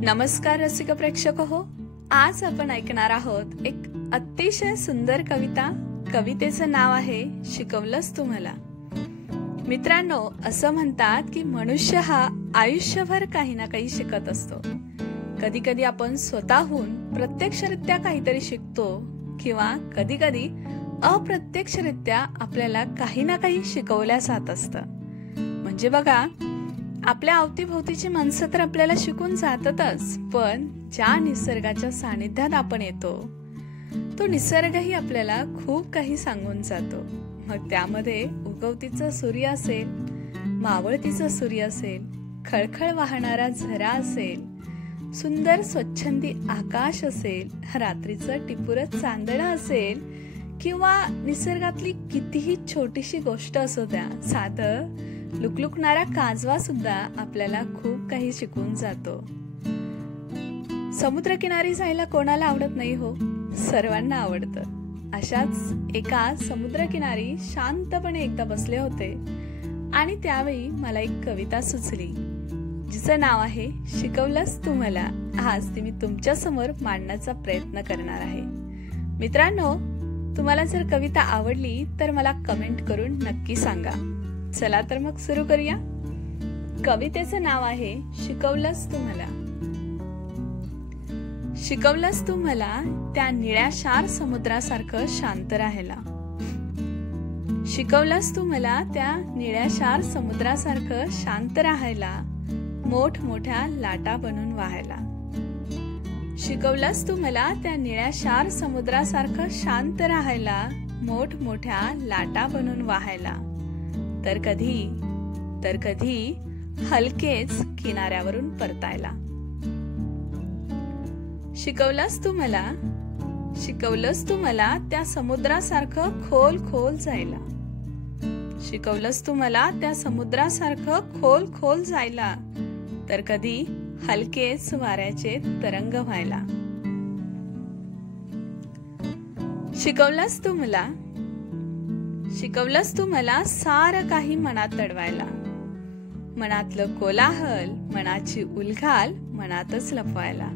नमस्कार रसिक प्रेक्षक हो, आज आपण ऐकणार आहोत एक अतिशय सुंदर कविता. कवितेचं नाव आहे शिकवलंस तू मला. मित्रांनो, असं म्हणतात की मनुष्य हा आयुष्यभर काही ना काही शिकत असतो. कधी कधी आपण स्वतःहून प्रत्यक्षरित्या काहीतरी शिकतो किंवा कधी कधी अप्रत्यक्षरित्या आपल्याला काही ना काही शिकवल्या जात असतं. म्हणजे बघा, आपल्या अवतीभोवतीची माणसं तर आपल्याला शिकून जातातच, पण ज्या निसर्गाच्या सानिध्यात आपण येतो तो निसर्गही आपल्याला खूप काही सांगून जातो. मग त्यामध्ये उगवतीचा सूर्य असेल, मावळतीचा सूर्य असेल, खळखळ वाहणारा झरा असेल, सुंदर स्वच्छंदी आकाश असेल, रात्रीचं टिपूरं चांदणं असेल किंवा निसर्गातली कितीही छोटीशी गोष्ट असू द्या, साधं लुकलुकणारा काजवा सुद्धा आपल्याला खूप काही शिकून जातो. समुद्रकिनारी जायला कोणाला आवडत नाही हो, सर्वांना आवडतं. अशाच एका समुद्रकिनारी शांतपणे एकदा बसले होते आणि त्यावेळी मला एक कविता सुचली, जिचं नाव आहे शिकवलंस तू मला. आज ती मी तुमच्या समोर मांडण्याचा प्रयत्न करणार आहे. मित्रांनो, तुम्हाला जर कविता आवडली तर मला कमेंट करून नक्की सांगा. चला तर मग सुरू करूया. कवितेचं नाव आहे शिकवलंस तू मला. शिकवलंस तू मला त्या निळ्या शार समुद्रासारखं शांत राहायला. शिकवलंस तू मला त्या निळ्या शार समुद्रासारखं शांत राहायला, मोठमोठ्या लाटा बनून वाहायला. शिकवलंस तू मला त्या निळ्या शार समुद्रासारखं शांत राहायला, मोठमोठ्या लाटा बनून वाहायला. तर कधी हलकेच किनाऱ्यावरून परतायला. शिकवलंस तू मला त्या समुद्रासारखं खोल खोल जायला. शिकवलंस तू मला त्या समुद्रासारखं खोल खोल जायला. तर कधी हलकेच वाऱ्याचे तरंग व्हायला. शिकवलंस तू मला सारं काही मनात दडवायला. मनातलं कोलाहल, मनाची उलघाल मनातच लपवायला.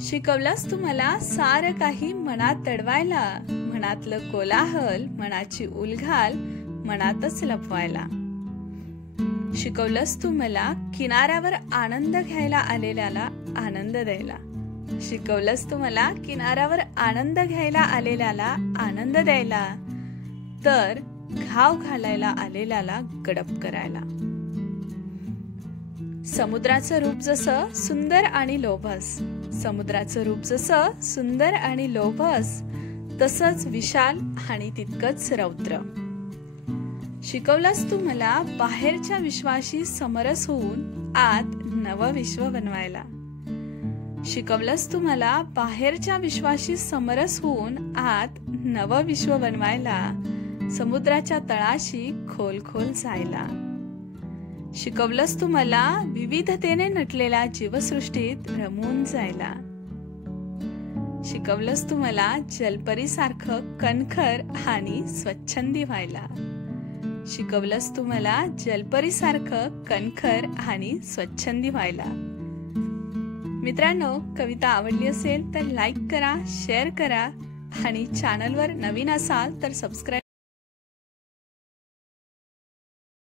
शिकवलंस तू मला सारं काही मनात दडवायला. मनातलं कोलाहल, मनाची उलघाल मनातच लपवायला. शिकवलंस तू मला किनाऱ्यावर आनंद घ्यायला आलेल्याला आनंद द्यायला. शिकवलंस तू मला किनाऱ्यावर आनंद घ्यायला आलेल्याला आनंद द्यायला, तर घाव घालायला आलेल्याला गडप करायला. समुद्राचं रूप जसं सुंदर आणि लोभस, समुद्राचं रूप जसं सुंदर आणि लोभस, तसंच विशाल आणि तितकंच रौद्र. शिकवलंस तू मला बाहेरच्या विश्वाशी समरस होऊन आत नवं विश्व बनवायला. शिकवलंस तू मला बाहेरच्या विश्वाशी समरस होऊन आत नवं विश्व बनवायला, समुद्राच्या तळाशी खोल खोल जायला. शिकवलंस तू मला विविधतेने नटलेल्या जीवसृष्टीत रमून जायला. शिकवलंस तू मला जलपरीसारखं कणखर आणि स्वच्छंदी व्हायला. शिकवलंस तू मला जलपरीसारखं कणखर आणि स्वच्छंदी व्हायला. मित्रांनो, कविता आवडली असेल तर लाईक करा, शेअर करा आणि चॅनलवर नवीन असाल तर सबस्क्राईब